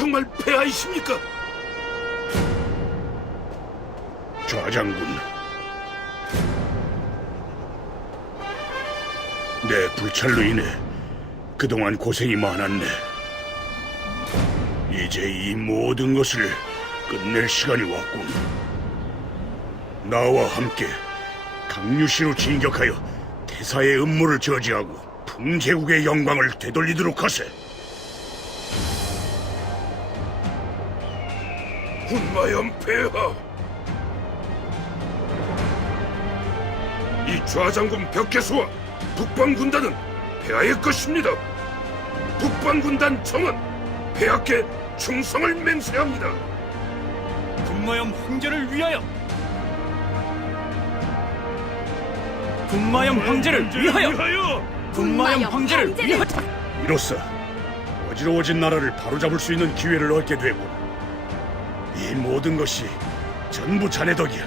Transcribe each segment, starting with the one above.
정말 폐하이십니까? 좌장군. 내 불찰로 인해 그동안 고생이 많았네. 이제 이 모든 것을 끝낼 시간이 왔군. 나와 함께 강유시로 진격하여 대사의 음모를 저지하고 풍제국의 영광을 되돌리도록 하세. 군마염 폐하. 이 좌장군 벽계수와 북방 군단은 폐하의 것입니다. 북방 군단 정은 폐하께 충성을 맹세합니다. 군마염 황제를 위하여 군마염 황제를 위하여 군마염 황제를 위하여 이로써 어지러워진 나라를 바로잡을 수 있는 기회를 얻게 되고 이 모든 것이 전부 자네 덕이야.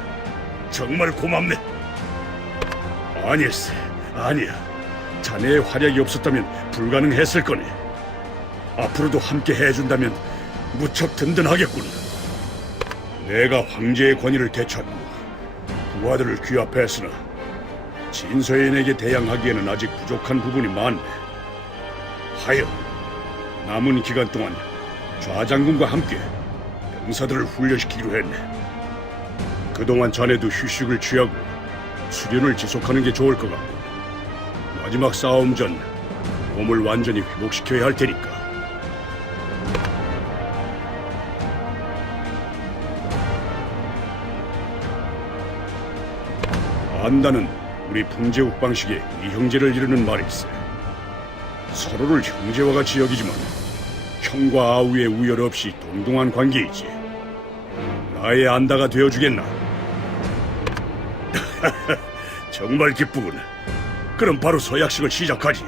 정말 고맙네. 아니었어. 아니야. 자네의 활약이 없었다면 불가능했을 거네. 앞으로도 함께 해준다면 무척 든든하겠군. 내가 황제의 권위를 되찾고 부하들을 귀합했으나 진서인에게 대항하기에는 아직 부족한 부분이 많네. 하여 남은 기간 동안 좌장군과 함께 병사들을 훈련시키기로 했네. 그동안 자네도 휴식을 취하고 수련을 지속하는 게 좋을 것 같고 마지막 싸움 전 몸을 완전히 회복시켜야 할 테니까. 안다는 우리 풍제국 방식의 이 형제를 이루는 말일세. 서로를 형제와 같이 여기지만 형과 아우의 우열 없이 동등한 관계이지. 나의 안다가 되어주겠나? 정말 기쁘군. 그럼 바로 서약식을 시작하지.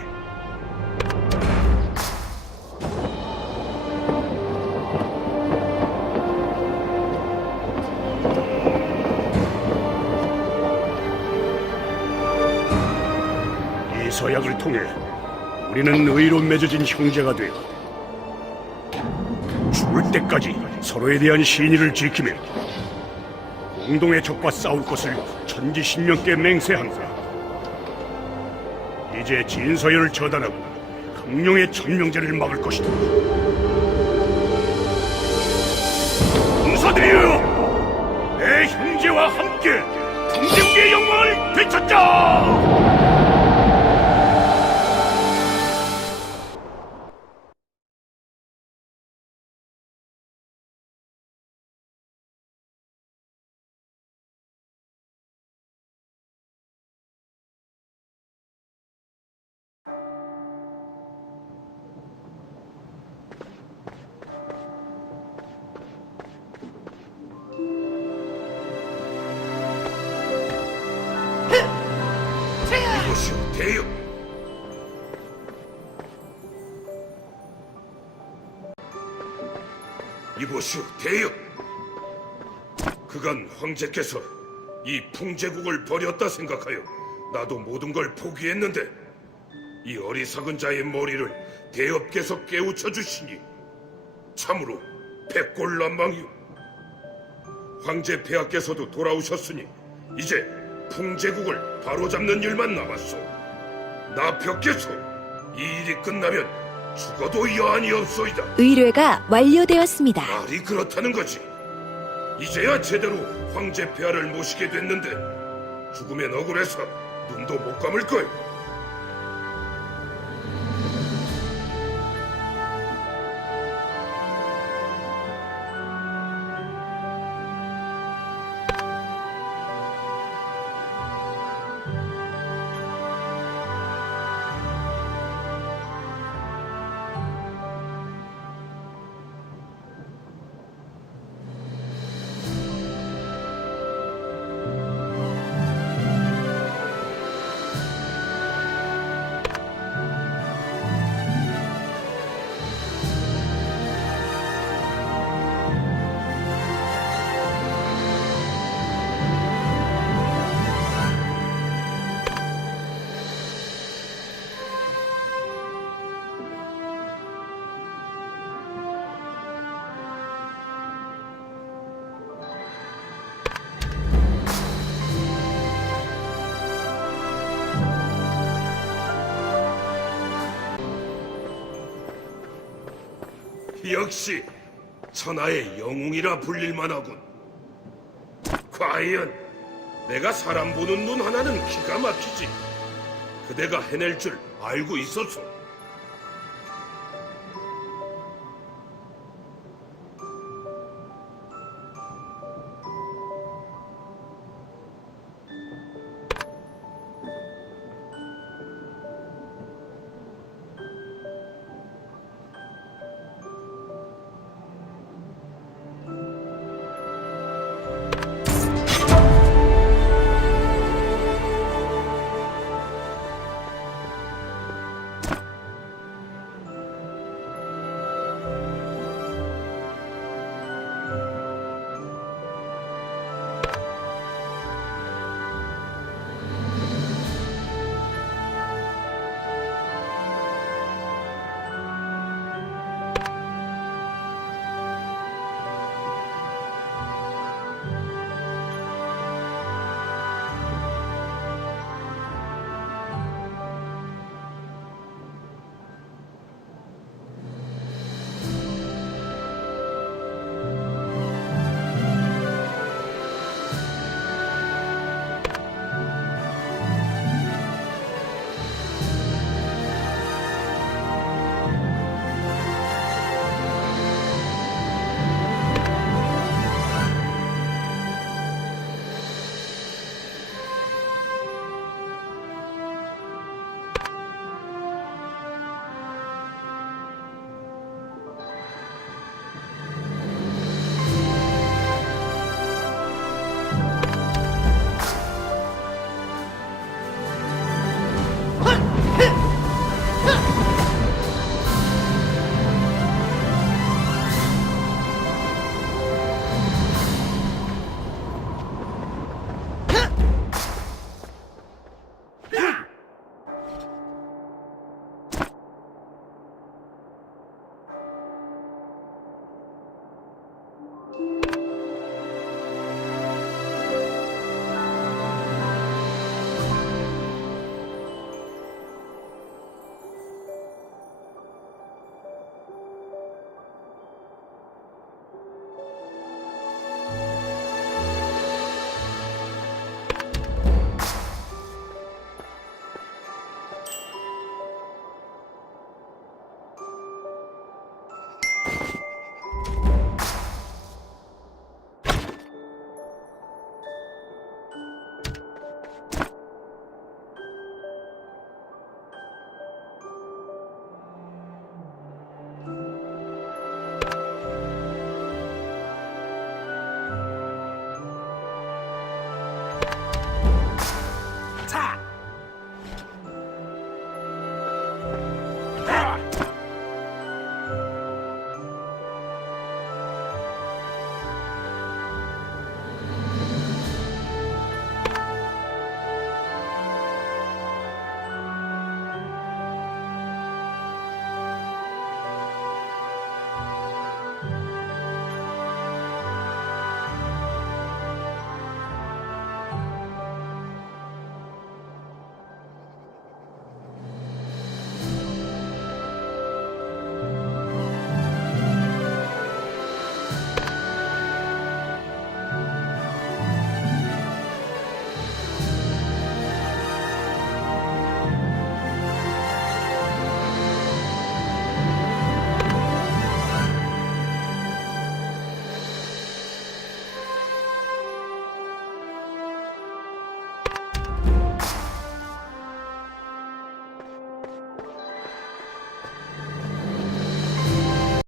이 서약을 통해 우리는 의로 맺어진 형제가 되어 죽을 때까지 서로에 대한 신의를 지키며 공동의 적과 싸울 것을 천지신명께 맹세한다. 이제 진서연을 처단하고 강룡의 천명제를 막을 것이다. 공사들이여! 내 형제와 함께 풍제국의 영광을 되찾자! 대역. 이보시오 대역. 그간 황제께서 이 풍제국을 버렸다 생각하여 나도 모든 걸 포기했는데 이 어리석은 자의 머리를 대업께서 깨우쳐 주시니 참으로 백골난방이오. 황제 폐하께서도 돌아오셨으니 이제 풍제국을 바로잡는 일만 남았소. 나 벽께서 이 일이 끝나면 죽어도 여한이 없소이다. 의뢰가 완료되었습니다. 말이 그렇다는 거지. 이제야 제대로 황제 폐하를 모시게 됐는데 죽으면 억울해서 눈도 못 감을 걸. 역시 천하의 영웅이라 불릴만하군. 과연 내가 사람 보는 눈 하나는 기가 막히지. 그대가 해낼 줄 알고 있었소.